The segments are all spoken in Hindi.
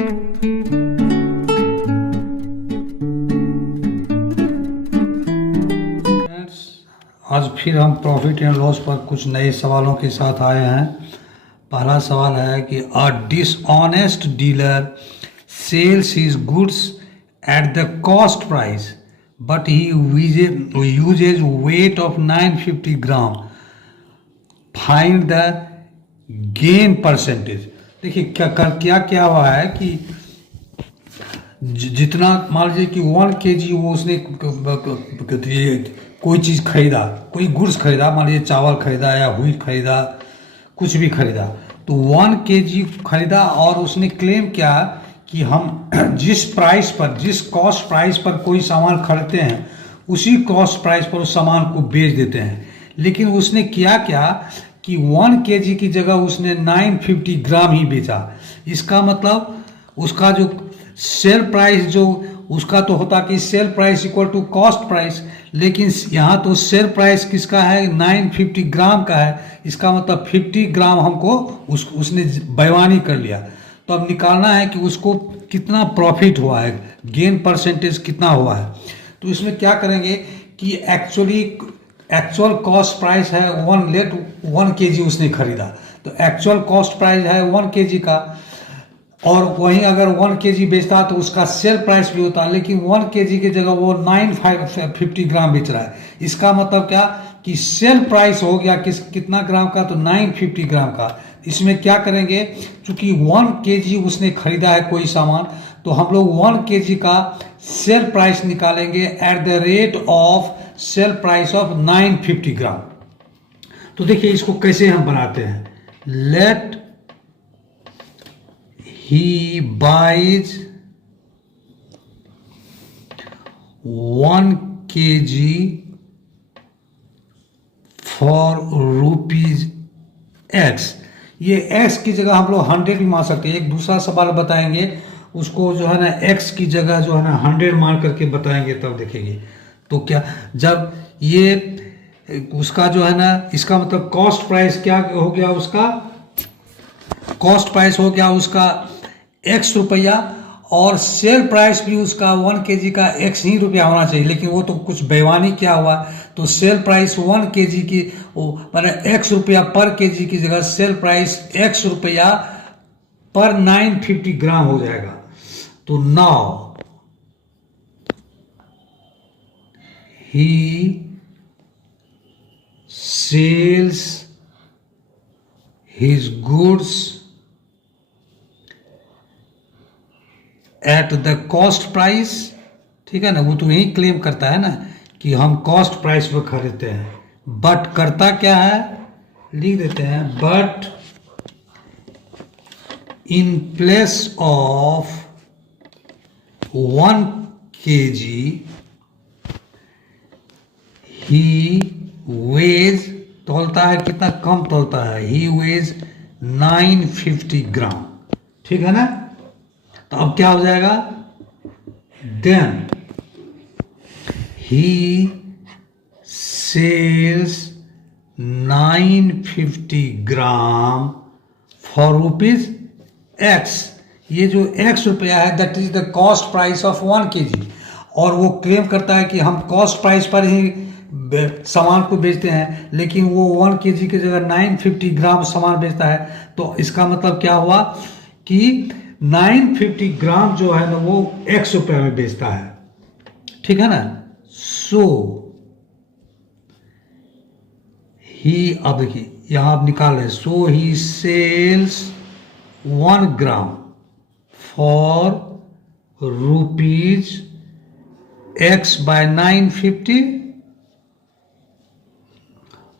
आज फिर हम प्रॉफिट एंड लॉस पर कुछ नए सवालों के साथ आए हैं। पहला सवाल है कि a dishonest dealer sells his goods at the cost price but he uses weight of 950 gram, find the gain percentage. देखिए क्या हुआ है कि जितना मान लीजिए कि 1 kg वो उसने कोई चीज़ खरीदा, कोई गुड्स खरीदा, मान लीजिए चावल खरीदा या व्हीट खरीदा, कुछ भी खरीदा, तो 1 kg खरीदा और उसने क्लेम किया कि हम जिस प्राइस पर, जिस कॉस्ट प्राइस पर कोई सामान खरीदते हैं उसी कॉस्ट प्राइस पर उस सामान को बेच देते हैं। लेकिन उसने किया क्या कि 1 kg की जगह उसने 950 ग्राम ही बेचा। इसका मतलब उसका जो सेल प्राइस जो उसका तो होता कि sale price equal to cost price, लेकिन यहाँ तो सेल प्राइस किसका है, 950 ग्राम का है। इसका मतलब 50 ग्राम हमको उसने बेईमानी कर लिया। तो अब निकालना है कि उसको कितना प्रॉफिट हुआ है, गेन परसेंटेज कितना हुआ है। तो इसमें क्या करेंगे कि एक्चुअल कॉस्ट प्राइस है 1 kg उसने खरीदा, तो एक्चुअल कॉस्ट प्राइस है 1 kg का, और वहीं अगर 1 kg बेचता तो उसका सेल प्राइस भी होता, लेकिन 1 kg की जगह वो 950 ग्राम बेच रहा है। इसका मतलब क्या कि सेल प्राइस हो गया कितना ग्राम का, तो 950 ग्राम का। इसमें क्या करेंगे, चूंकि 1 kg उसने खरीदा है कोई सामान, तो हम लोग 1 kg का सेल प्राइस निकालेंगे at the rate of sale price of 950 gram. तो देखिए इसको कैसे हम बनाते हैं। Let he buys 1 kg for rupees x। ये x की जगह हम लोग 100 भी मान सकते हैं। एक दूसरा सवाल बताएंगे, उसको जो है ना x की जगह जो है ना 100 मान करके बताएंगे, तब देखेंगे। तो क्या जब ये उसका जो है ना, इसका मतलब कॉस्ट प्राइस क्या हो गया, उसका कॉस्ट प्राइस हो गया उसका x रुपया, और सेल प्राइस भी उसका 1 kg का x ही रुपया होना चाहिए, लेकिन वो तो कुछ बेईमानी क्या हुआ, तो सेल प्राइस 1 kg की मैंने x रुपया पर kg की जगह सेल प्राइस x रुपया पर 950 ग्राम हो जाएगा। तो now he sales his goods at the cost price, ठीक है ना, वो तो यही क्लेम करता है ना कि हम कॉस्ट प्राइस पर खरीदते हैं। बट करता क्या है, लिख देते हैं, but in place of 1 kg he weighs, तोलता है कितना कम तोलता है, ही वेज 950 ग्राम, ठीक है ना। तो अब क्या हो जाएगा, then he sells 950 gram for rupees x। ये जो x रुपया है that is the cost price of 1 kg, और वो क्लेम करता है कि हम कॉस्ट प्राइस पर ही सामान को बेचते हैं, लेकिन वो 1 kg की जगह 950 ग्राम सामान बेचता है। तो इसका मतलब क्या हुआ कि 950 ग्राम जो है ना वो x रुपये में बेचता है, ठीक है ना। सो ही, अब देखिए यहां आप निकाल रहे, so he sells 1 gram for rupees x by 950।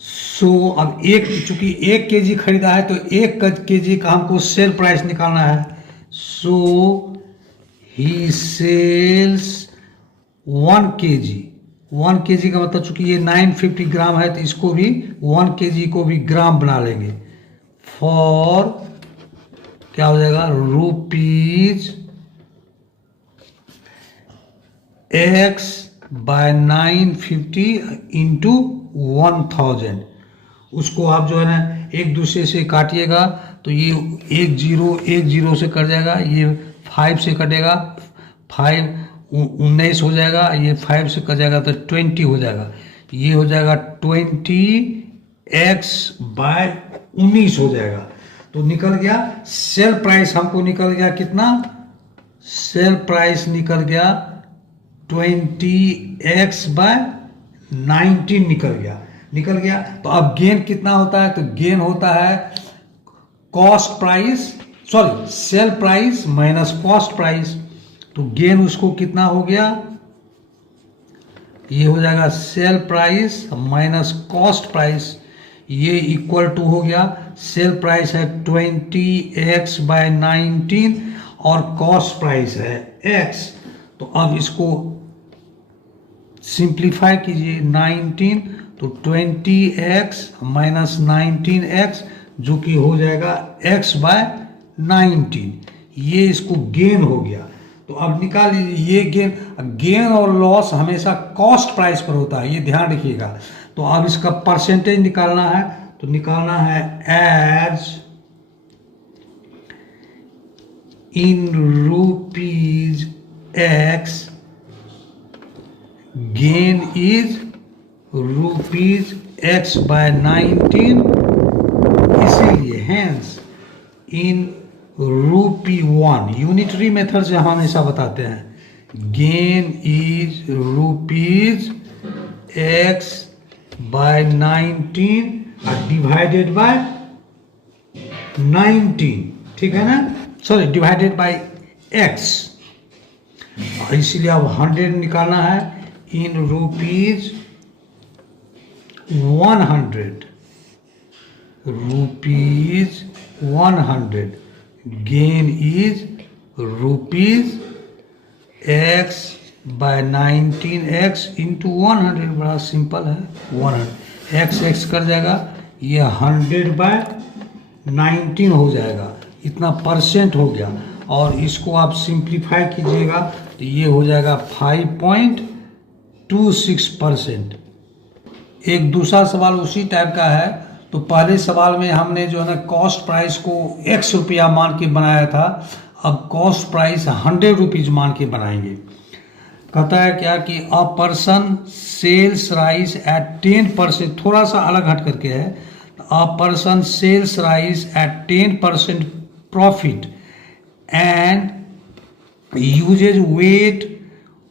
So अब चूंकि 1 kg खरीदा है तो 1 kg का हमको सेल प्राइस निकालना है। सो ही सेल्स 1 kg, 1 kg का मतलब चूंकि ये 950 ग्राम है तो इसको भी 1 kg को भी ग्राम बना लेंगे, फॉर क्या हो जाएगा, रुपीज x बाय 950 इंटू 1000। उसको आप जो है ना एक दूसरे से काटिएगा तो ये एक जीरो से कट जाएगा, ये 5 से कटेगा, 5 19 हो जाएगा, ये 5 से कट जाएगा तो 20 हो जाएगा, ये हो जाएगा 20x/19 हो जाएगा। तो निकल गया सेल प्राइस, हमको निकल गया कितना, सेल प्राइस निकल गया 20x/19 निकल गया। तो अब गेन कितना होता है, तो गेन होता है sale price minus cost price. तो गेन उसको कितना हो गया, ये हो जाएगा sale price minus cost price, ये इक्वल टू हो गया, सेल प्राइस है 20x/19 और कॉस्ट प्राइस है x। तो अब इसको सिंप्लीफाई कीजिए 19, तो 20x-19x जो कि हो जाएगा x/19, ये इसको गेन हो गया। तो अब निकाल लीजिए ये गेन और लॉस हमेशा कॉस्ट प्राइस पर होता है, ये ध्यान रखिएगा। तो अब इसका परसेंटेज निकालना है, तो निकालना है as in rupees x gain is rupees x/19, इसीलिए हैंस इन ₹1 यूनिटरी मेथड से हम हमेशा बताते हैं, gain is rupees x/19 divided by 19, ठीक है ना, सॉरी डिवाइडेड बाय x। इसलिए अब 100 निकालना है, in rupees 100 gain is rupees x/19x into 100, बड़ा सिंपल है, 100 x कर जाएगा, ये 100/19 हो जाएगा, इतना परसेंट हो गया। और इसको आप सिंप्लीफाई कीजिएगा तो ये हो जाएगा 5.26%। एक दूसरा सवाल उसी टाइप का है। तो पहले सवाल में हमने जो है ना कॉस्ट प्राइस को x रुपया मान के बनाया था, अब कॉस्ट प्राइस 100 रुपीज मान के बनाएंगे। कहता है क्या कि a person sells rice at 10%, थोड़ा सा अलग हट करके है, a person sells rice at 10% profit and uses weight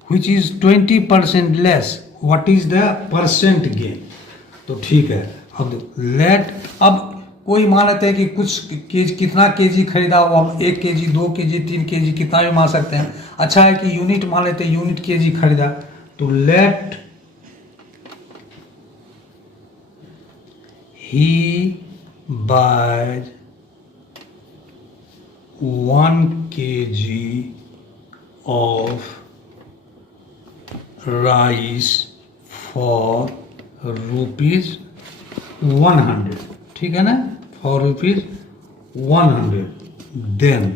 which is 20% less, what is the percent gain. तो ठीक है, अब कोई मान लेते हैं कि कुछ कितना केजी खरीदा वो हम 1 केजी 2 केजी 3 केजी कितना भी मान सकते हैं। अच्छा है कि यूनिट मान लेते हैं, यूनिट केजी खरीदा, तो let he buy 1 kg of rice for ₹100, ठीक है ना, for ₹100। देन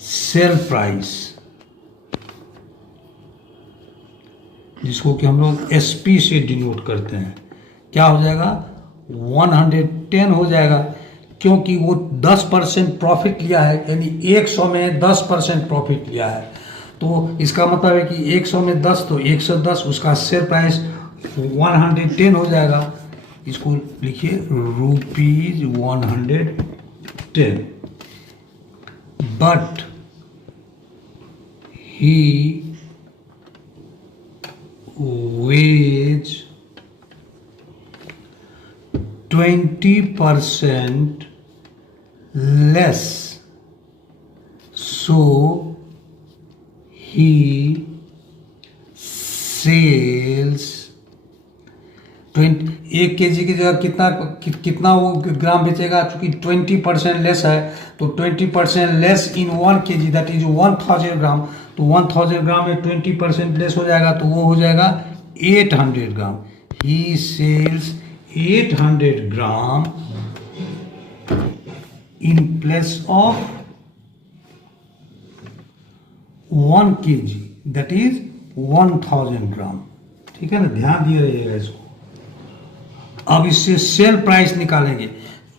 सेल प्राइस, जिसको कि हम लोग SP से डिनोट करते हैं, क्या हो जाएगा 110 हो जाएगा, क्योंकि वो 10% प्रॉफिट लिया है, यानी 100 में 10% प्रॉफिट लिया है। तो इसका मतलब है कि 100 में 10 तो 110, उसका सेल प्राइस 110 हो जाएगा। इसको लिखिए ₹110, but he weighs 20% less, so he sells 1 KG की जगह कितना वो ग्राम बेचेगा, चूंकि 20% लेस है, तो 20% less in 1 kg, that is 1000 ग्राम। तो 1000 ग्राम में 20% लेस हो जाएगा, तो वो हो जाएगा 800 gram. He sells 800 gram in place of 1 kg, that is 1000 gram. ठीक है ना, ध्यान दिए रहिएगा इसको। अब इससे सेल प्राइस निकालेंगे।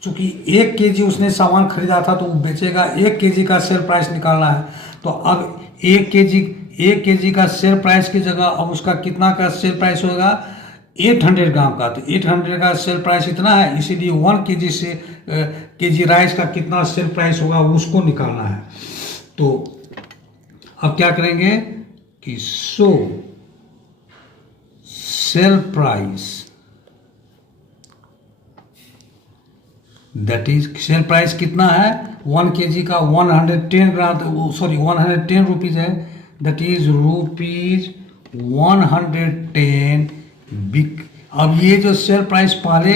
चूँकि 1 केजी उसने सामान खरीदा था तो वो बेचेगा, 1 केजी का सेल प्राइस निकालना है। तो अब 1 केजी का सेल प्राइस की जगह अब उसका कितना का सेल प्राइस होगा, 800 ग्राम का। तो 800 का सेल प्राइस इतना है, इसीलिए 1 केजी से केजी राइस का कितना सेल प्राइस होगा उसको निकालना है। तो अब क्या करेंगे कि show sale price, that is sale price कितना है 1 केजी का 110 ग्राम, सॉरी 110 रुपीज़ है, दैट इज रुपीज 110 बिक। अब ये जो सेल प्राइस पहले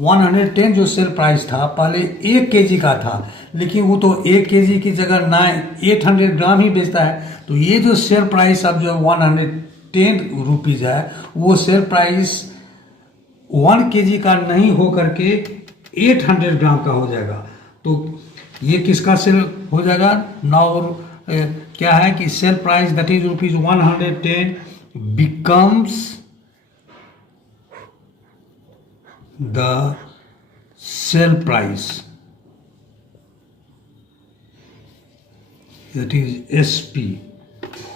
110 जो सेल प्राइस था पहले 1 केजी का था, लेकिन वो तो 1 केजी की जगह 800 ग्राम ही बेचता है। तो ये जो सेल प्राइस अब जो 110 रुपीज़ है वो सेल प्राइस 1 केजी का नहीं हो करके 800 ग्राम का हो जाएगा। तो ये किसका सेल हो जाएगा नाउ, क्या है कि sale price that is rupees 110 becomes the sale price that is SP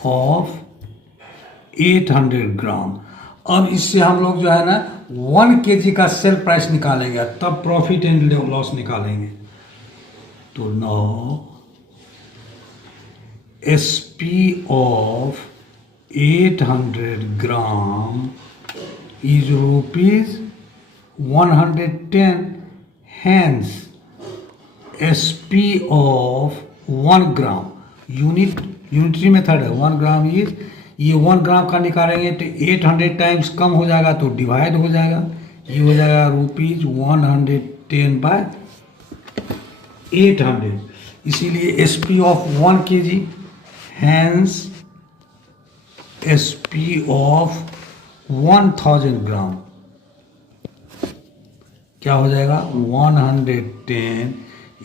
of 800 ग्राम। अब इससे हम लोग जो है ना 1 केजी का सेल प्राइस निकालेंगे, तब प्रॉफिट एंड लॉस निकालेंगे। तो now SP of 800 gram is rupees 110, hence SP of 1 gram, unitary method है। 1 ग्राम इज, ये 1 ग्राम का निकालेंगे तो 800 टाइम्स कम हो जाएगा तो डिवाइड हो जाएगा, ये हो जाएगा रुपीज 110 बाय 800, इसीलिए SP of 1 kg, hence SP of 1000 gram क्या हो जाएगा 110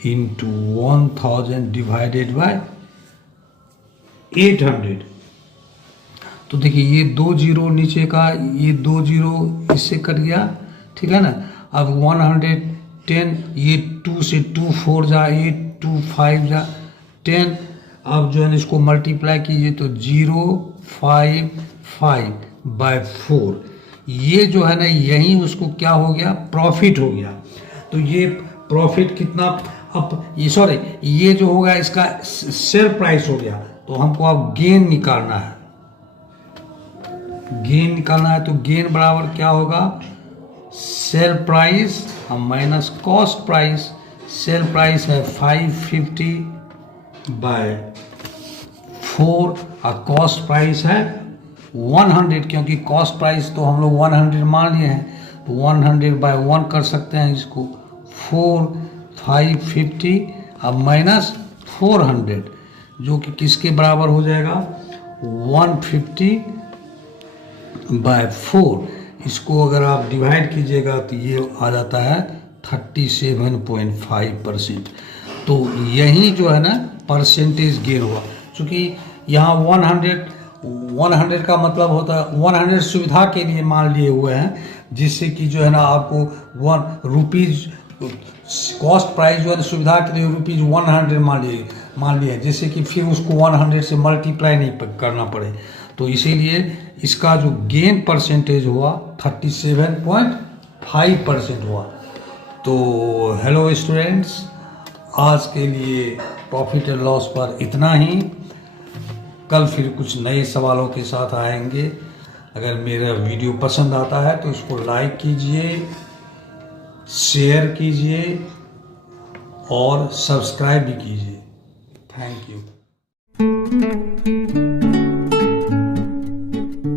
इंटू 1000 डिवाइडेड बाय 800। तो देखिए ये 2 जीरो नीचे का, ये 2 जीरो इससे कट गया, ठीक है ना। अब 110, ये 2 से 2 4 जा 8, 2 5 जा 10। अब जो है इसको मल्टीप्लाई कीजिए तो 055 बाय 4, ये जो है ना यही उसको क्या हो गया प्रॉफिट हो गया। तो ये प्रॉफिट कितना, अब ये सॉरी ये जो होगा इसका सेल प्राइस हो गया। तो हमको अब गेन निकालना है, गेन निकालना है। तो गेन बराबर क्या होगा sale price minus cost price. Sale price है 550 बाय 4 और कॉस्ट प्राइस है 100, क्योंकि कॉस्ट प्राइस तो हम लोग 100 मान लिए हैं, तो 100 बाय 1 कर सकते हैं इसको। 4 550 अब माइनस 400 जो कि किसके बराबर हो जाएगा 150 बाय 4। इसको अगर आप डिवाइड कीजिएगा तो ये आ जाता है 37.5%। तो यही जो है ना परसेंटेज गेन हुआ, क्योंकि यहाँ 100 का मतलब होता है 100 सुविधा के लिए मान लिए हुए हैं, जिससे कि जो है ना आपको 1 रुपीज़ कॉस्ट प्राइस जो है सुविधा के लिए रुपीज़ 100 मान लिए, जिससे कि फिर उसको 100 से मल्टीप्लाई नहीं करना पड़े। तो इसीलिए इसका जो गेन परसेंटेज हुआ 37.5% हुआ। तो हेलो स्टूडेंट्स, आज के लिए प्रॉफिट एंड लॉस पर इतना ही। कल फिर कुछ नए सवालों के साथ आएंगे। अगर मेरा वीडियो पसंद आता है तो इसको लाइक कीजिए, शेयर कीजिए और सब्सक्राइब भी कीजिए। Thank you.